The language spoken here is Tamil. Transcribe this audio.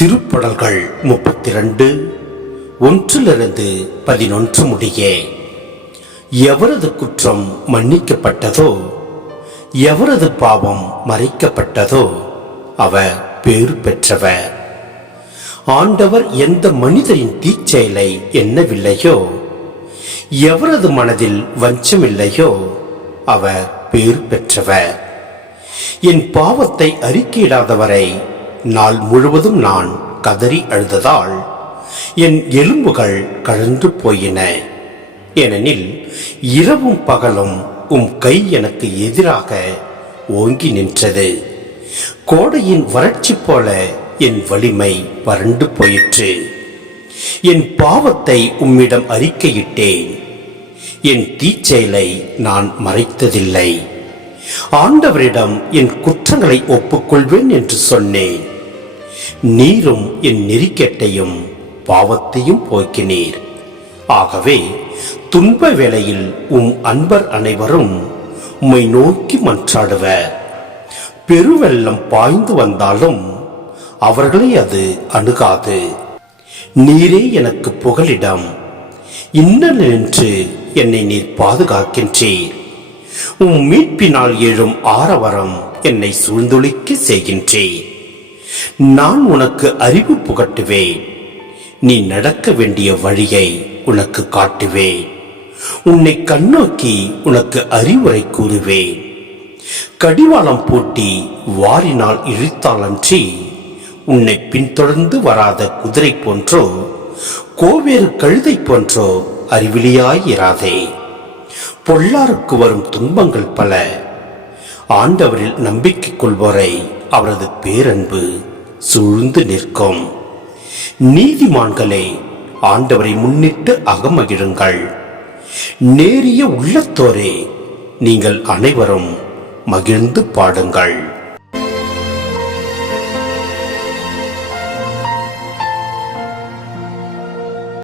திருப்படல்கள் 32 1-11 முடிய. எவரது குற்றம் மன்னிக்கப்பட்டதோ, எவரது பாவம் மறைக்கப்பட்டதோ அவர் பேறு பெற்றவர். ஆண்டவர் எந்த மனிதரின் தீச்செயலை எண்ணவில்லையோ, எவரது மனதில் வஞ்சமில்லையோ அவர் பேறு பெற்றவர். என் பாவத்தை அறிக்கையிடாதவரை நாள் முழுவதும் நான் கதறி அழுததால் என் எலும்புகள் கழன்று போயின. ஏனெனில் இரவும் பகலும் கை எனக்கு எதிராக ஓங்கி நின்றது. கோடையின் வறட்சி போல என் வலிமை வறண்டு போயிற்று. என் பாவத்தை உம்மிடம் அறிக்கையிட்டேன், என் தீச்செயலை நான் மறைத்ததில்லை. ஆண்டவரிடம் என் குற்றங்களை ஒப்புக்கொள்வேன் என்று சொன்னேன். நீரும் என் நெறிக்கெட்டையும் பாவத்தையும் போக்கினீர். ஆகவே துன்ப வேளையில் அன்பர் அனைவரும் உம்மை நோக்கி மன்றாடுவர். பெருவெள்ளம் பாய்ந்து வந்தாலும் அவர்களை அது அணுகாது. நீரே எனக்கு புகலிடம், இன்னலென்று என்னை நீர் பாதுகாக்கின்றீர். மீட்பினால் எழும் ஆரவரம் என்னை சூழ்ந்தொழிக்க செய்கின்றேன். நான் உனக்கு அறிவு புகட்டுவேன், நீ நடக்க வேண்டிய வழியை உனக்கு காட்டுவேன். உன்னை கண்ணோக்கி உனக்கு அறிவுரை கூறுவேன். கடிவாளம் பூட்டி வாரினால் இழுத்தாலன்றி உன்னை பின்தொடர்ந்து வராத குதிரை போன்றோ கோவேறு கழுதை போன்றோ அறிவிலியாயிராதே. பொல்லாருக்கு வரும் துன்பங்கள் பல. ஆண்டவரில் நம்பிக்கை கொள்வோரை அவரது பேரன்பு சூழ்ந்து நிற்கும். நீதிமான்களே, ஆண்டவரை முன்னிட்டு அகமகிழுங்கள். நேரிய உள்ளத்தோரே, நீங்கள் அனைவரும் மகிழ்ந்து பாடுங்கள்.